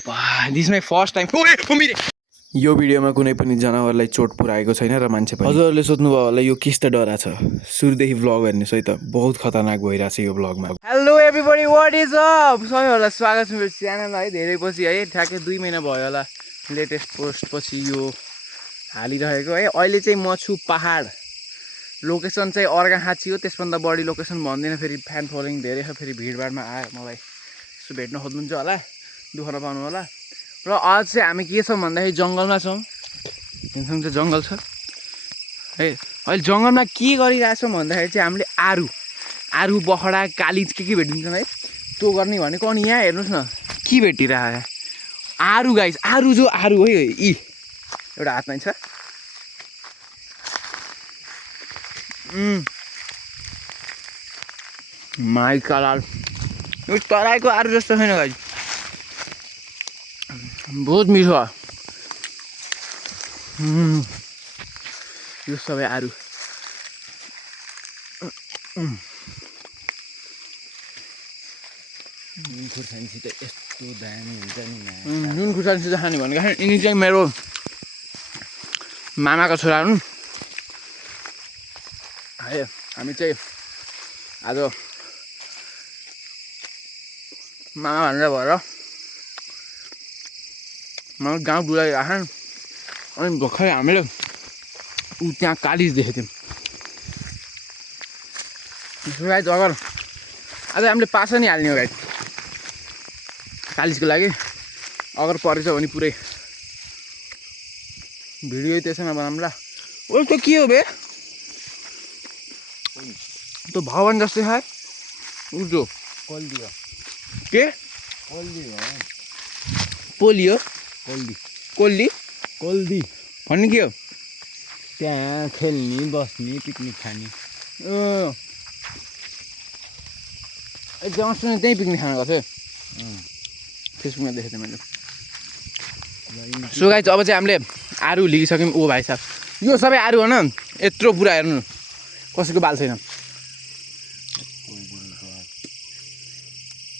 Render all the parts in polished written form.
This my first time. यो भिडियोमा कुनै पनि जनावरलाई चोट पुऱ्याएको छैन र मान्छे पनि। हजुरहरूले सोध्नुभयो होला यो किस्त डरा छ। सुरुदेखि भ्लग हेर्नुहोस् है त, बहुत खतरनाक भइरहेछ यो भ्लगमा। Hello everybody, what is up? सबैहरूलाई स्वागत छ मेरो च्यानलमा है। धेरै पछि है, ठ्याक्कै 2 महिना भयो होला लेटेस्ट पोस्ट पछि यो हालिरहेको है। अहिले चाहिँ म छु पहाड, लोकेसन चाहिँ अर्घाखाँची हो। त्यसभन्दा बढी लोकेसन भन्दिनँ, फेरि फ्यान फलोइङ धेरै छ। फेरि भिडभाडमा आयो मलाई यसो भेट्न खोज्नुहुन्छ होला, दुःख नपाउनु होला। र आज चाहिँ हामी के छौँ भन्दाखेरि जङ्गलमा छौँ। हिँड्छौँ चाहिँ जङ्गल छ है। अहिले जङ्गलमा के गरिरहेछौँ भन्दाखेरि चाहिँ हामीले आरु बखडा कालिज के भेटिन्छौँ है, त्यो गर्ने भनेको। अनि यहाँ हेर्नुहोस् न के भेटिरहेको आरु गाइस, आरु है यी एउटा हातमै छ। माई कालाल, यो तराईको आरु जस्तो छैन गाइस, बहुत मिठो। यो सबै आरु नुन खुर्सानीसित यस्तो दामी हुन्छ नि। नुन खुर्सानीसित खाने भनेको यिनी चाहिँ मेरो मामाको छोरा हुन् है। हामी चाहिँ आज मामा भनेर भएर मलाई गाउँ डुलाइरहेछन्। अनि भर्खरै हामीले त्यहाँ कालिज देखेको थियौँ गाइस। अगर आज हामीले पासा नि हाल्ने हो गाइस कालिजको लागि। अगर परेछ भने पुरै भिडियो त्यसैमा बनाउँला। ओ त्यो के हो बे? त्यो भवन जस्तै छ। उ त्यो कोल्दी हो। के कोल्दी हो? पोलियो कोल्दी कोल्दी भन्ने के हो? त्यहाँ खेल्ने बस्ने पिकनिक खाने। एकदम सुने त्यहीँ पिकनिक खान गएको थियो, फेसबुकमा देखेको थिएँ मैले। सो गाइस अब चाहिँ हामीले आरु लिइसक्यौँ। ओ भाइ साहब, यो सबै आरु हो न, यत्रो पुरा हेर्नु कसैको बाल छैन।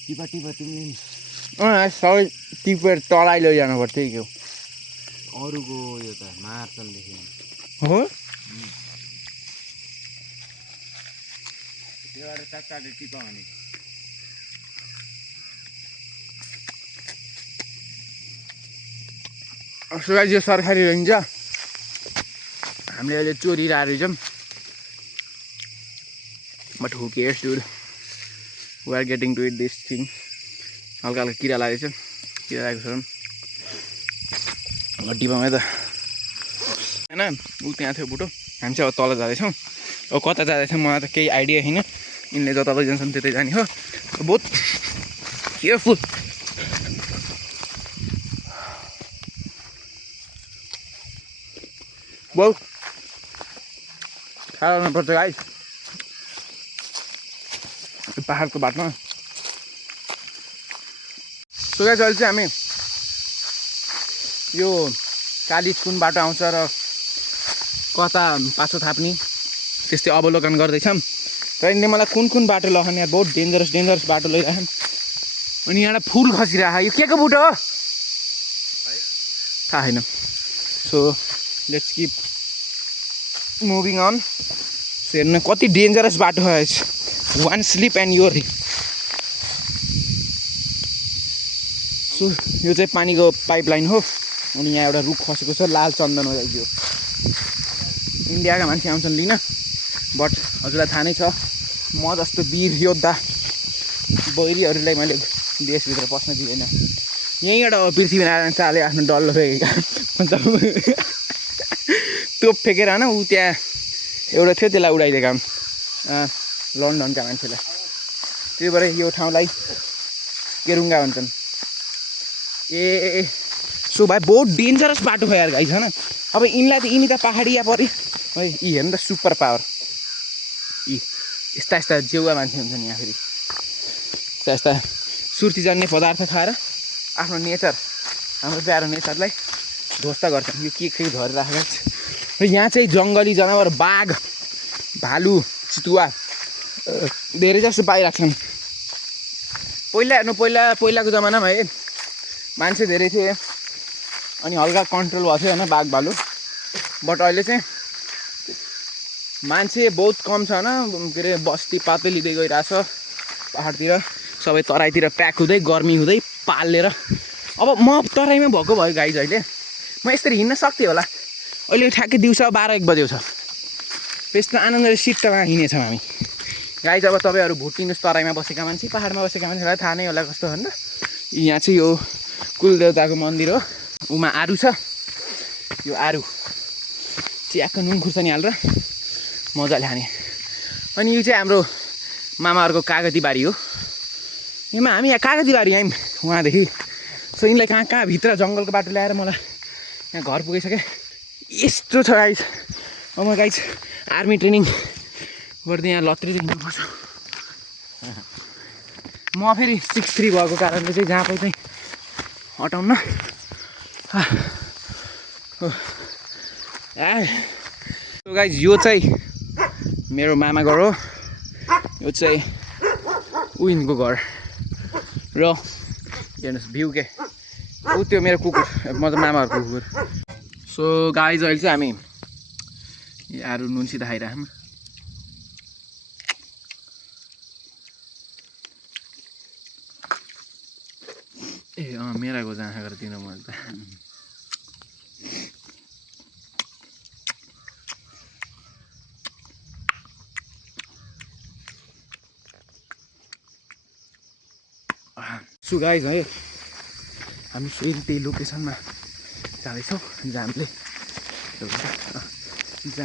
टिपा तिमीले सबै टिपेर तराई लैजानु पर्छ। त्यही के हो अरूको यो त मार्छन्देखि हो। त्यो चारचाटे टिपा भने सो गाइस यो सरकारी रहन्छ। हामीले अहिले चोरिरहेको रहेछौँ, but who cares dude, we are getting to it this thing. हल्का हल्का किरा लागेको छ, किरा लागेको छ हड्डीमा त होइन। ऊ त्यहाँ थियो बुटो, हामी चाहिँ अब तल जाँदैछौँ। अब कता जाँदैछौँ मलाई त केही आइडिया छैन। यिनले जता लैजान्छन् त्यतै जाने हो। बहुत केयरफुल। बहुत साह्रो हुनुपर्छ गाइस पाहाडको बाटोमा। सो गाइस अहिले चाहिँ हामी यो कालिज कुन बाटो आउँछ र कता पाछो थाप्ने त्यस्तै अवलोकन गर्दैछौँ। र यिनले मलाई कुन बाटो लग्ने, यहाँ बहुत डेन्जरस बाटो लैरहेछन्। अनि यहाँ फुल खसिरहेको, यो के को बुटो हो थाहा छैन। So let's keep moving on. हेर्नु कति डेन्जरस बाटो है। One slip and your. सो यो चाहिँ पानीको पाइपलाइन हो। अनि यहाँ एउटा रुख खसेको छ, लाल चन्दन हो यो। इन्डियाका मान्छे आउँछन् लिन, बट हजुरलाई थाहा नै छ म जस्तो वीर योद्धा बैरीहरूलाई मैले देशभित्र पस्न दिँदैन। यहीँबाट पृथ्वीनारायण शाहले आफ्नो डल्लो फेकेका मतलब तोप फेकेर होइन, ऊ त्यहाँ एउटा थियो त्यसलाई उडाइदिएका हुन् लन्डनका मान्छेलाई। त्यही भएर यो ठाउँलाई केरुङ्गा भन्छन्। ए सो भाइ बहुत डेन्जरस बाटो भयो यार गाइस होइन। अब यिनी त पाहाडिया पऱ्यो है। यी हेर्नु त सुपर पावर। यी यस्ता जेउवा मान्छे हुन्छन् यहाँ। फेरि यस्ता सुर्ती जान्ने पदार्थ खाएर आफ्नो नेचर, हाम्रो प्यारो नेचरलाई ध्वस्त गर्छन्। यो के धरेर राखेको छ। र यहाँ चाहिँ जङ्गली जनावर बाघ, भालु, चितुवा धेरै जस्तो पाइरहेको छन्। पहिला हेर्नु, पहिलाको जमानामा है मान्छे धेरै थिए अनि हल्का कन्ट्रोल भएको थियो होइन बाघ भालु बट अहिले चाहिँ मान्छे बहुत कम छ होइन के अरे बस्ती पातै लिँदै गइरहेछ पहाडतिर सबै तराईतिर प्याक हुँदै गर्मी हुँदै पालेर अब म तराईमा भएको भयो गाइज अहिले म यसरी हिँड्न सक्थेँ होला अहिले ठ्याक्कै दिउँसो 12-1 बजेको छ यस्तो आनन्दले सिट्टमा हिँडेछौँ हामी गाइज अब तपाईँहरू भुटिनुहोस् तराईमा बसेका मान्छे पहाडमा बसेका मान्छेलाई थाहा नै होला कस्तो भन्दा यहाँ चाहिँ यो कुलदेवताको मन्दिर हो उमा आरु छ यो आरु चियाको नुन खुर्सानी हालेर मजाले खाने अनि यो चाहिँ हाम्रो मामाहरूको कागती बारी हो यसमा हामी यहाँ कागती बारी आयौँ उहाँदेखि सो यिनलाई कहाँ कहाँ भित्र जङ्गलको बाटो ल्याएर मलाई यहाँ घर पुगिसकेँ यस्तो छ गाइज अब म गाइज आर्मी ट्रेनिङ गर्दै यहाँ लत्रिँदै हिँड्नुपर्छ म फेरि 6'3" भएको कारणले चाहिँ जहाँ पाउँछ हटाउन सो गाइज यो चाहिँ मेरो मामा घर हो यो चाहिँ उइनको घर र हेर्नुहोस् भ्यू के ऊ त्यो मेरो कुकुर मतलब मामाहरूको कुकुर सो गाइज अहिले चाहिँ हामी यार नुनसित खाइरहेछौँ ए मेराको जाँखा गरेर दिनु म त सो गाइज है हामी फेरि त्यही लोकेसनमा जाँदैछौँ जहाँ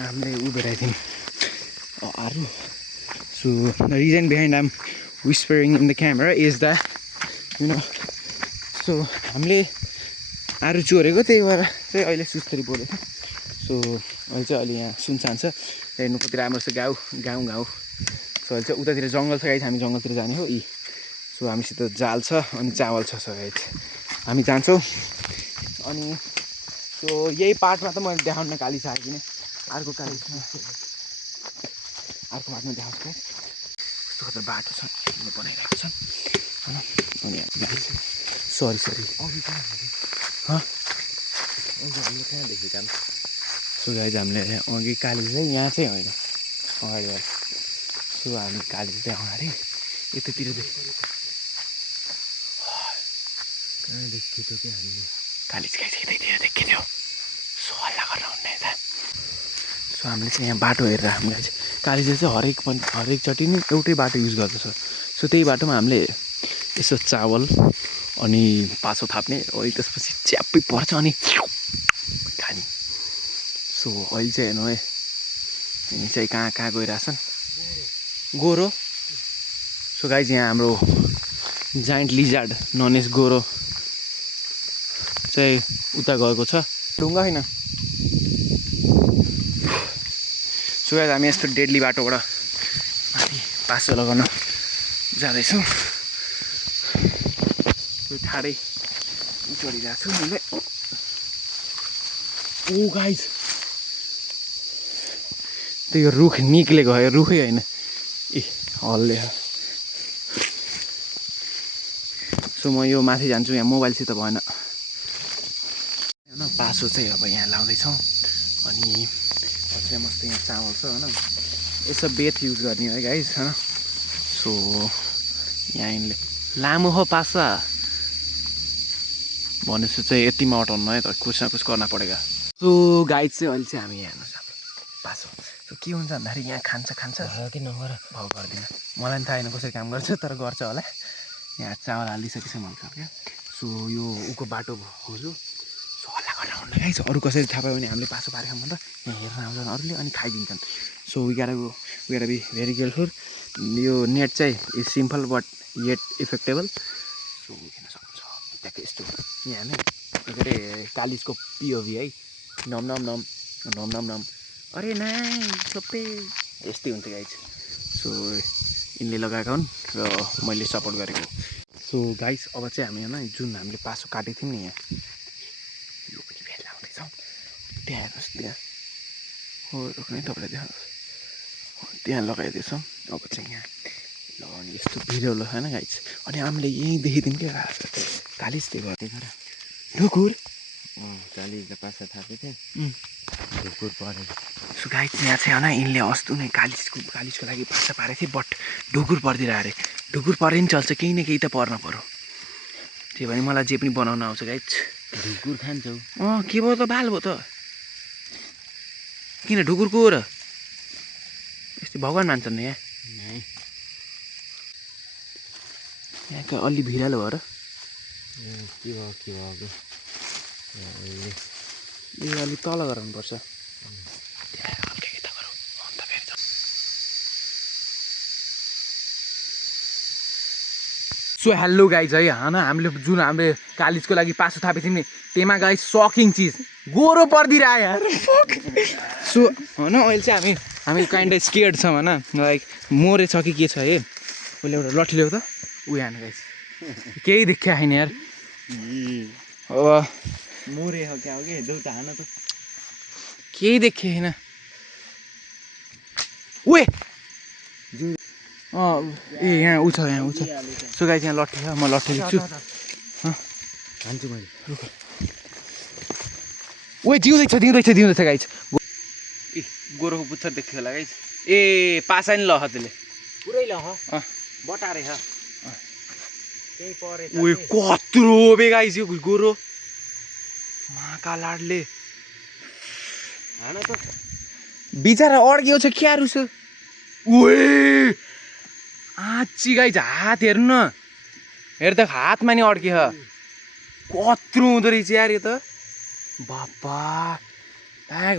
हामीले उभिरहेको थियौँ आरु so the reason behind I'm whispering in the camera is the you know so हामीले आरु चोरेको त्यही भएर चाहिँ अहिले सुस्तरी बोलेको सो अहिले चाहिँ अहिले यहाँ सुनसान छ हेर्नु कति राम्रो छ गाउँ सो अहिले चाहिँ उतातिर जङ्गल छ गाइज हामी जङ्गलतिर जाने हो सो हामीसित जाल छ अनि चावल छ सो गाइज हामी जान्छौँ अनि सो यही पार्टमा त मैले देखाउन काली छ किन अर्को काली छ अर्को बाटोमा देखाउँछु कस्तो कस्तो बाटो छ बनाइरहेको छ होइन अनि सरी हामीले कहाँ देखेका सो गाइज हामीले अघि काली चाहिँ यहाँ चाहिँ होइन अगाडि सो हामी काली चाहिँ अगाडि यतातिर कहाँ देखेको थियो कि हामीले काली चाहिँ यतैतिर देखेको थियो सो हल्ला गरेर हुने यता सो हामीले चाहिँ यहाँ बाटो हेरेर हामीलाई चाहिँ कालीले चाहिँ हरेकचोटि नै एउटै बाटो युज गर्दछ सो त्यही बाटोमा हामीले यसो चावल अनि पासो थाप्ने अनि त्यसपछि च्याप्पै पर्छ अनि खाने सो अहिले चाहिँ हेर्नु है यिनी चाहिँ कहाँ कहाँ गइरहेछन् गोरो सो गाइज यहाँ हाम्रो जाइन्ट लिजार्ड नन एज गोरो चाहिँ उता गएको छ ढुङ्गा होइन सो गाइज हामी यस्तो डेडली बाटोबाट माथि पासो लगाउन जाँदैछौँ ठाडै चढिरहेको छु मैले ओ गाइज त्यो रुख निक्लेको हो रुखै होइन ए हल्ले सो म यो माथि जान्छु यहाँ मोबाइलसित भएन होइन पासो चाहिँ अब यहाँ लाउँदैछौँ अनि अझै मस्तो यहाँ चामल छ होइन यसो बेथ युज गर्ने है गाइज होइन सो यहाँ यिनले लामो हो पासा भनेपछि चाहिँ यतिमा अटाउनु है त कुछ न कुछ गर्न परेगा सो गाइड चाहिँ अहिले चाहिँ हामी यहाँ हेर्नुहोस् हाम्रो पासो सो के हुन्छ भन्दाखेरि यहाँ खान्छ कि नगर भाउ गर्दिनँ मलाई पनि थाहा होइन कसरी काम गर्छ तर गर्छ होला यहाँ चावल हालिदिइसकेपछि मलाई क्या सो यो उको बाटो खोज्यो सो हल्ला गरेर हुन्न गाइस अरू कसरी थाहा पायो भने हामीले पासो पारेको भन्दा यहाँ हेर्न आउँछन् अरूले अनि खाइदिन्छन् so we gotta be very careful यो नेट चाहिँ is simple but yet effective so किन सक्नुहुन्छ त्यहाँको यस्तो यहाँ नै के अरे कालिजको पिओभी है नम नम नम नम नम नम अरे नाइ सबै यस्तै हुन्छ गाइज सो यिनले लगाएका हुन् र मैले सपोर्ट गरेको सो गाइज अब चाहिँ हामी होइन जुन हामीले पासो काटेको थियौँ नि यहाँ यो पनि फेरि लाउँदैछौँ त्यहाँ हेर्नुहोस् त्यहाँ हो रोक्ने तपाईँलाई देखाउनुहोस् त्यहाँ लगाइदिएछौँ अब चाहिँ यहाँ ल अनि यस्तो भिडियो होइन गाइस अनि हामीले यहीँदेखि दिउँ क्या कालिज त्यो गरेको र ढुकुर कालिजलाई पासा थापेको थिएँ ढुकुर परेको सो गाइस यहाँ चाहिँ होइन यिनले अस्ति नै कालिजको लागि पासा पारेको थिएँ बट ढुकुर पर्दिरह अरे ढुकुर परे नि चल्छ केही न केही त पर्न पर्यो त्यही भने मलाई जे पनि बनाउन आउँछ गाइस ढुकुर खान्छौ के भयो त बाल भयो त किन ढुकुरको हो र यस्तो भगवान् मान्छन् नि यहाँको अलि भिरालो भयो र के भएको यो अलिक तल गराउनुपर्छ सो हेलो गाइज है होइन हामीले जुन हामीले कालिजको लागि पासो थापेको थियौँ नि त्यहीमा गाइज सकिङ चिज गोरो परिदिरह यार सो होइन अहिले चाहिँ हामी काइन्ड अफ स्केयर्ड छौँ होइन लाइक मोरे छ कि के छ है उसले एउटा लट्ठी ल्याऊ त ऊ यहाँ गाइज केही देखिया छैन यार अब मोरे हो क्या हो कि देऊ त हान त केही देखे छैन उए ए यहाँ ऊ छ सो गाइज यहाँ लट्ठी छ म लट्ठी लिन्छु हान्छु मैले ओए जिउँदैछ गाइज ए गोरोको पुच्छर देख्यो होला गाइज ए पासा नि लह त्यसले पुरै लह बटारे ह त्यही परे ओए कत्रो बे गाइज यो गोरो माका लाडले हान त बिचारा अड्कियो छ क्यारु छ ओए आची गाइज हात हेर्नु न हेर त हातमा नि अड्कियो कत्रो हुँदो रहेछ यार यो त बाबा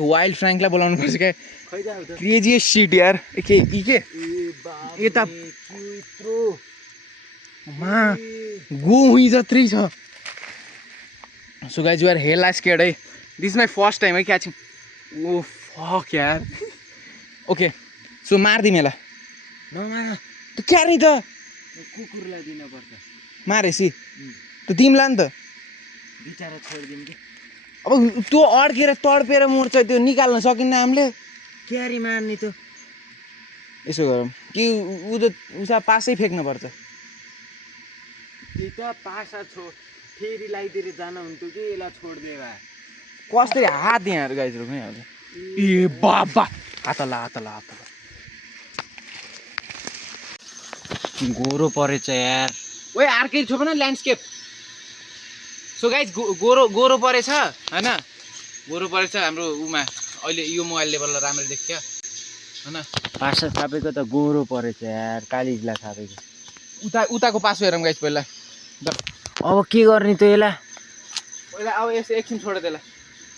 वाइल्ड फ्राङ्कलाई बोलाउनु पर्छ क्या क्रेजी सिट यार के यता मा गो हुँ जत्रै छ सो गाइज यु आर हेला स्केयर्ड है दिस माई फर्स्ट टाइम है क्याचिङ ओ फक यार ओके सो मारिदिउँ यसलाई नमार त क्या नि त कुकुरलाई दिनुपर्छ मारेसी त तिमीलाई नि त बिचारा छोडिदिउँ कि अब त्यो अड्केर तडपेर मर्छ त्यो निकाल्न सकिन्न हामीले क्यारी मार्ने त यसो गरौँ कि उसा पासै फेक्नुपर्छ कि त पासा फेरि लगाइदिएर जान हुन्थ्यो कि यसलाई छोडिदिए भए कसरी हात यहाँ गाइज रोक्नै हाल्छ ए बाबा हात ला गोरो परेछ यार ओए अर्कै छोप न ल्यान्डस्केप सो गाइज गोरो परेछ होइन गोरो परेछ हाम्रो उमा अहिले यो मोबाइल लेभललाई राम्ररी देखियो होइन पासा थापेको त गोरो परेछ यार कालिजलाई थापेको उताको पासो हेरौँ गाइज पहिला अब के गर्ने त यसलाई पहिला अब यसो एकछिन छोडे त्यसलाई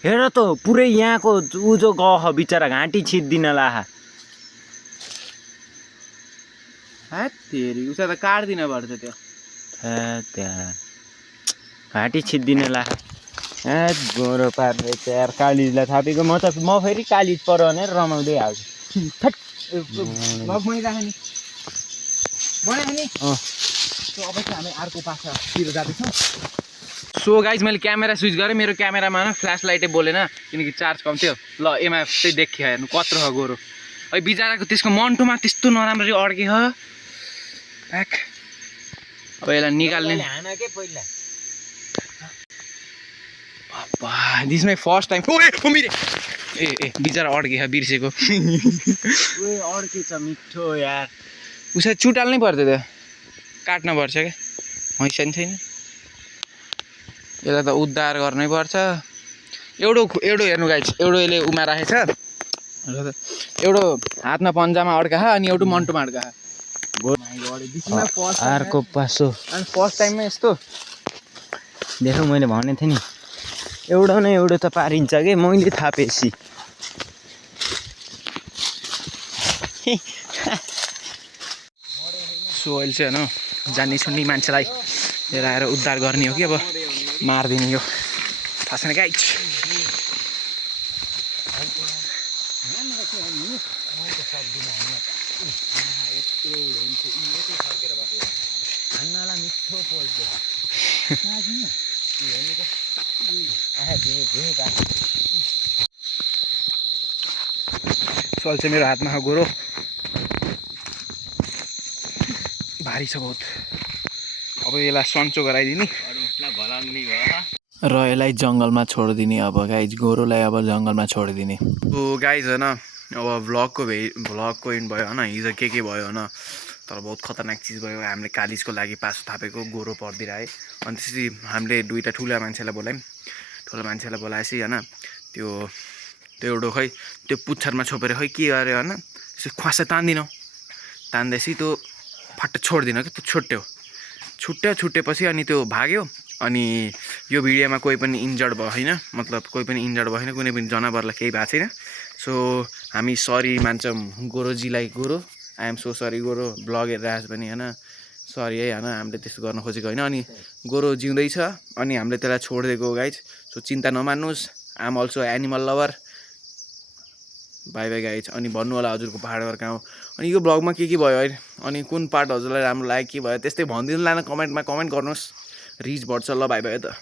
हेर त पुरै यहाँको ऊ जो गह बिचरा घाँटी छिद्दिन लाहा तेरि उता त काट्दिन पर्छ त्यो त्यहाँ घाँटी छिद्दिन लाहा गोरो पार्दै यार कालिजलाई थापेको म फेरि कालिज पऱ्यो भनेर रमाउँदै हाल्छु अब चाहिँ हामी अर्को पासातिर जाँदैछौँ सो गाइज मैले क्यामेरा स्विच गरेँ मेरो क्यामेरामा न फ्ल्यास लाइटै बोलेन किनकि चार्ज कम थियो ल एमा चाहिँ देखियो हेर्नु कत्रो छ गोरो है बिचराको त्यसको मन्टोमा त्यस्तो नराम्ररी अड्क्यो ब्याक अब यसलाई निकाल्ने दिस माई फर्स्ट टाइम ए बिचरा अड्क्यो बिर्सेको अड्केछ मिठो यार उसै चुटाल्नै पर्थ्यो त्यो काट्न पर्छ क्या मैसा नि छैन यसलाई त उद्धार गर्नै पर्छ एउटो हेर्नु गाइज एउटो यसले उमा राखेछ एउटो हातमा पन्जामा अड्का अनि एउटा मन्टोमा अड्का अर्को पासो अनि फर्स्ट टाइममा यस्तो देखो मैले भनेको थिएँ नि एउटा न एउटा त पारिन्छ कि मैले थापेपछि सो अहिले चाहिँ होइन जान्ने सुन्ने मान्छेलाई लिएर आएर उद्धार गर्ने हो कि अब मारिदिने यो थाहा छैन गाइज सो अहिले चाहिँ मेरो हातमा गोरो भारी छ बहुत। अब यसलाई सन्चो गराइदिने र यसलाई जङ्गलमा छोडिदिने। अब गाइज गोरुलाई अब जङ्गलमा छोडिदिने। तो गाइज होइन अब भ्लगको इन्ड भयो होइन। हिजो के भयो होइन, तर बहुत खतरनाक चिज भयो। हामीले कालिजको लागि पासो थापेको गोरो परिदिरहे। अनि त्यसपछि हामीले दुईवटा ठुला मान्छेलाई बोलायौँ। ठुलो मान्छेलाई बोलाएपछि होइन त्यो एउटा खै त्यो पुच्छरमा छोपेर खै के गर्यो होइन, त्यसो ख्वासा तान्दैछ त्यो फट्ट छोडिदिन कि त्यो छुट्टेपछि अनि त्यो भाग्यो। अनि यो भिडियोमा कोही पनि इन्जर्ड भयो होइन, मतलब कोही पनि इन्जर्ड भएन, कुनै पनि जनावरलाई केही भएको छैन। सो हामी सरी मान्छौँ गोरोजीलाई। गोरो आई एम सो सरी गोरो, ब्लग हेरेर आएछ भने होइन सरी है होइन, हामीले त्यस्तो गर्न खोजेको होइन। अनि गोरो जिउँदैछ अनि हामीले त्यसलाई छोडिदिएको गाइज। सो चिन्ता नमान्नुहोस्, I am also animal lover. Bye bye guys. अनि भन्नु होला हजुरको पाहाडबाट कहाँ हो, अनि यो ब्लगमा के भयो है, अनि कुन पार्ट हजुरलाई राम्रो लाग्यो के भयो त्यस्तै भनिदिनु होला न, कमेन्टमा कमेन्ट गर्नुहोस्। रिच बढ्छ ल, बाई बाई त।